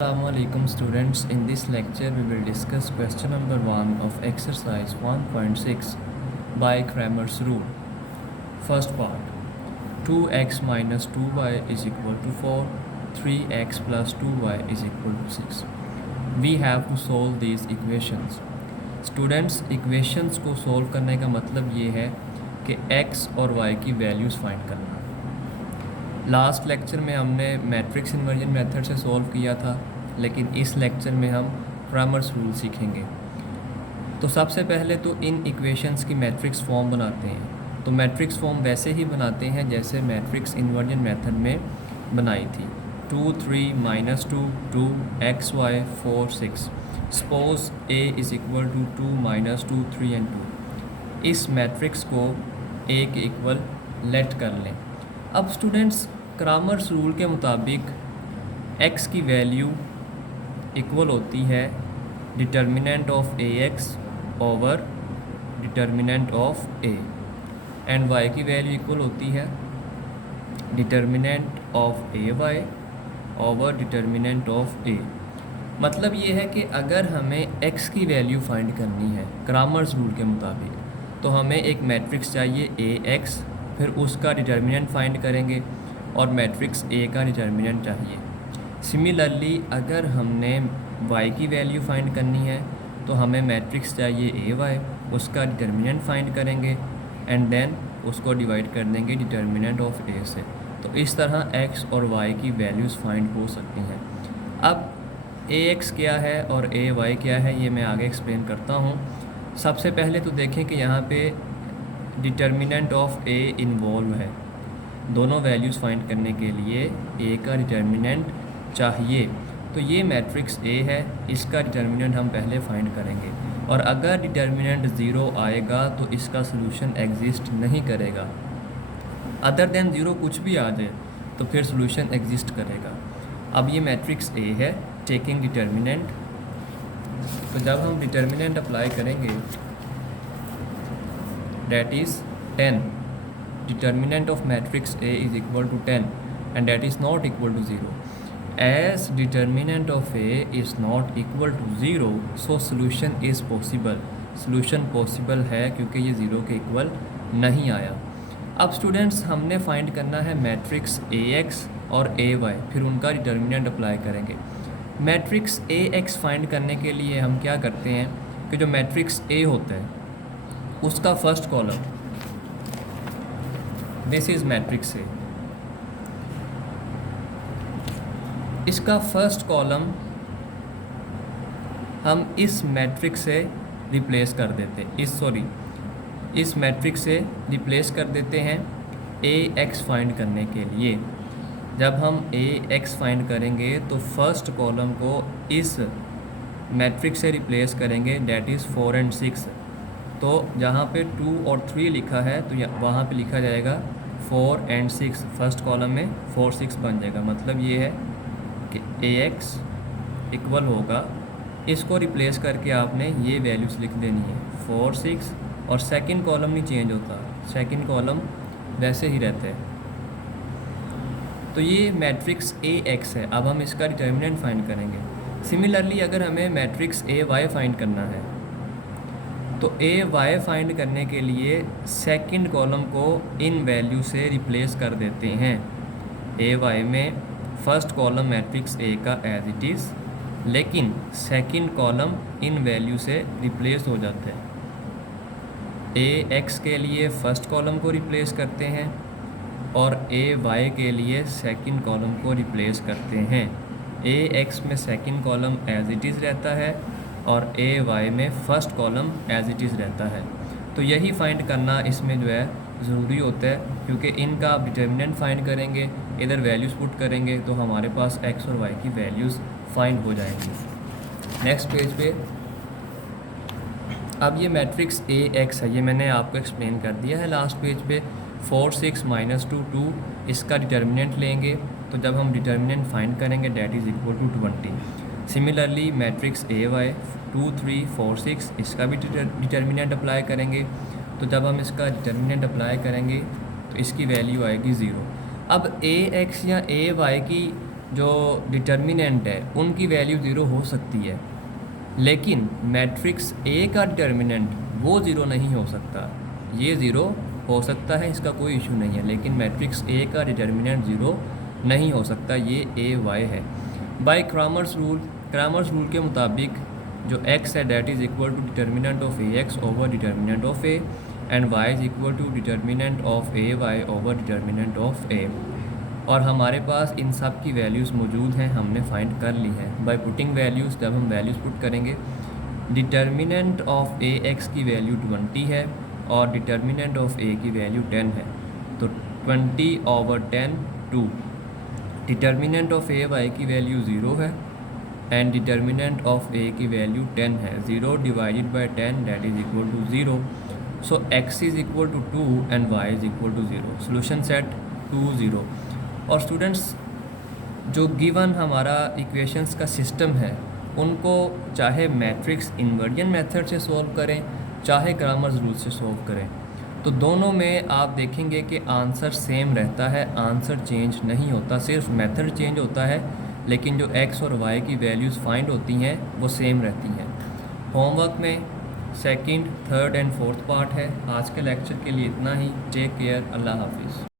Assalamualaikum students. In this lecture we will discuss question number 1 of exercise 1.6 by Cramer's rule. First part, 2x minus 2y is equal to 4, 3x plus 2y is equal to 6. We have to solve these equations. Students, equations को solve करने का मतलब ये है कि x और y की values find करना। लास्ट लेक्चर में हमने मैट्रिक्स इन्वर्जन मेथड से सॉल्व किया था, लेकिन इस लेक्चर में हम क्रैमर्स रूल सीखेंगे। तो सबसे पहले तो इन इक्वेशंस की मैट्रिक्स फॉर्म बनाते हैं। तो मैट्रिक्स फॉर्म वैसे ही बनाते हैं जैसे मैट्रिक्स इन्वर्जन मेथड में बनाई थी। 2 3 minus 2 2 x y 4 6। Suppose a is equal to 2 minus 2 3 and 2। इस मैट्रिक्स को a के इक्वल लेट कर लें। अब स्टूडेंट्स, क्रैमर्स रूल के मुताबिक x की वैल्यू इक्वल होती है determinant of A x over determinant of a, and y की वैल्यू इक्वल होती है determinant of A Y over determinant of a। मतलब ये है कि अगर हमें x की वैल्यू फाइंड करनी है क्रैमर्स रूल के मुताबिक, तो हमें एक मैट्रिक्स चाहिए ax, फिर उसका डिटर्मिनेंट फाइंड करेंगे और मैट्रिक्स A का डिटर्मिनेंट चाहिए। सिमिलरली अगर हमने y की वैल्यू फाइंड करनी है तो हमें मैट्रिक्स चाहिए ay, उसका डिटर्मिनेंट फाइंड करेंगे एंड देन उसको डिवाइड कर देंगे डिटर्मिनेंट ऑफ a से। तो इस तरह x और y की वैल्यूज़ फाइंड हो सकती हैं। अब ax क्या है और ay क्या है ये मैं आगे एक्सप्लेन करता हूँ। सबसे पहले तो देखें कि यहाँ पे डिटर्मिनेंट ऑफ a इन्वॉल्व है। दोनों वैल्यूज़ फाइंड करने के लिए a का डिटर्मिनेंट चाहिए। तो ये मैट्रिक्स a है, इसका डिटर्मिनेंट हम पहले फाइंड करेंगे, और अगर डिटर्मिनेंट ज़ीरो आएगा तो इसका सलूशन एग्जिस्ट नहीं करेगा। अदर देन ज़ीरो कुछ भी आ जाए तो फिर सलूशन एग्जिस्ट करेगा। अब ये मैट्रिक्स a है टेकिंग डिटर्मिनेंट। तो जब हम डिटर्मिनेंट अप्लाई करेंगे that is 10, determinant of matrix A is equal to 10 and that is not equal to 0. As determinant of A is not equal to 0, so solution is possible. Solution possible है क्योंकि ये 0 के equal नहीं आया। अब students, हमने find करना है मैट्रिक्स AX और AY, फिर उनका डिटर्मिनेंट अप्लाई करेंगे। मैट्रिक्स AX फाइंड करने के लिए हम क्या करते हैं कि जो मैट्रिक्स A होता है उसका first column, this is matrix A, इसका फर्स्ट कॉलम हम इस मैट्रिक्स से रिप्लेस कर देते इस मैट्रिक्स से रिप्लेस कर देते हैं ax फाइंड करने के लिए। जब हम ax फाइंड करेंगे तो फर्स्ट कॉलम को इस मैट्रिक्स से रिप्लेस करेंगे, डेट इज़ 4 एंड 6। तो जहाँ पे 2 और 3 लिखा है तो वहाँ पे लिखा जाएगा 4 एंड 6, फर्स्ट कॉलम में 4 6 बन जाएगा। मतलब ये है कि ax इक्वल होगा, इसको रिप्लेस करके आपने ये वैल्यूज़ लिख देनी है 4 6, और सेकंड कॉलम नहीं चेंज होता, सेकंड कॉलम वैसे ही रहता है। तो ये मैट्रिक्स ax है। अब हम इसका डिटर्मिनेंट फाइंड करेंगे। सिमिलरली अगर हमें मैट्रिक्स ay फाइंड करना है तो ay फाइंड करने के लिए सेकंड कॉलम को इन वैल्यू से रिप्लेस कर देते हैं। ay में फर्स्ट कॉलम मैट्रिक्स a का एज इट इज़, लेकिन सेकंड कॉलम इन वैल्यू से रिप्लेस हो जाता है। ax के लिए फर्स्ट कॉलम को रिप्लेस करते हैं और ay के लिए सेकंड कॉलम को रिप्लेस करते हैं। ax में second column as it is रहता है और ay में first column as it is रहता है। तो यही फाइंड करना इसमें जो है ज़रूरी होता है, क्योंकि इनका आप डिटर्मिनेंट फाइंड करेंगे, इधर वैल्यूज़ पुट करेंगे तो हमारे पास x और y की वैल्यूज़ फाइंड हो जाएंगी। नेक्स्ट पेज पे अब ये मैट्रिक्स ax है, ये मैंने आपको एक्सप्लेन कर दिया है लास्ट पेज पे। 4 6 माइनस 2 2, इसका डिटर्मिनेंट लेंगे, तो जब हम डिटर्मिनेंट फाइंड करेंगे that is equal to 20। Similarly matrix ay 2 3 4 6, इसका भी डिटर्मिनेंट अप्लाई करेंगे। तो जब हम इसका डिटर्मिनेंट अप्लाई करेंगे तो इसकी वैल्यू आएगी 0। अब ax या ay की जो डिटर्मिनेंट है उनकी वैल्यू ज़ीरो हो सकती है, लेकिन मैट्रिक्स ए का डिटर्मिनेंट वो ज़ीरो नहीं हो सकता। ये ज़ीरो हो सकता है, इसका कोई इशू नहीं है, लेकिन मैट्रिक्स ए का डिटर्मिनेंट ज़ीरो नहीं हो सकता, ये ए वाई है। बाय क्रैमर्स रूल के मुताबिक जो x है that is equal to determinant of A x over determinant of A and y is equal to determinant of A Y over determinant of A. और हमारे पास इन सब की values मौजूद हैं, हमने फाइंड कर ली हैं बाय पुटिंग वैल्यूज़। जब हम वैल्यूज़ पुट करेंगे, डिटर्मिनेंट ऑफ ए एक्स की वैल्यू 20 है और डिटर्मिनेंट ऑफ ए की वैल्यू 10 है, तो 20 over 10 2। Determinant of A Y की वैल्यू 0 है एंड डिटर्मिनेंट ऑफ ए की वैल्यू 10 है। 0 divided by 10 that is equal to 0। So x is equal to 2 and y is equal to 0। Solution set 2 0। और students, जो given हमारा equations का system है उनको चाहे मैट्रिक्स इन्वर्जन मेथड से सॉल्व करें चाहे क्रैमर्स रूल से सॉल्व करें, तो दोनों में आप देखेंगे कि आंसर सेम रहता है, आंसर चेंज नहीं होता, सिर्फ मेथड चेंज होता है, लेकिन जो x और y की वैल्यूज़ फाइंड होती हैं वो सेम रहती हैं। होमवर्क में second, third and fourth part है। आज के लेक्चर के लिए इतना ही। टेक केयर, अल्लाह हाफिज़।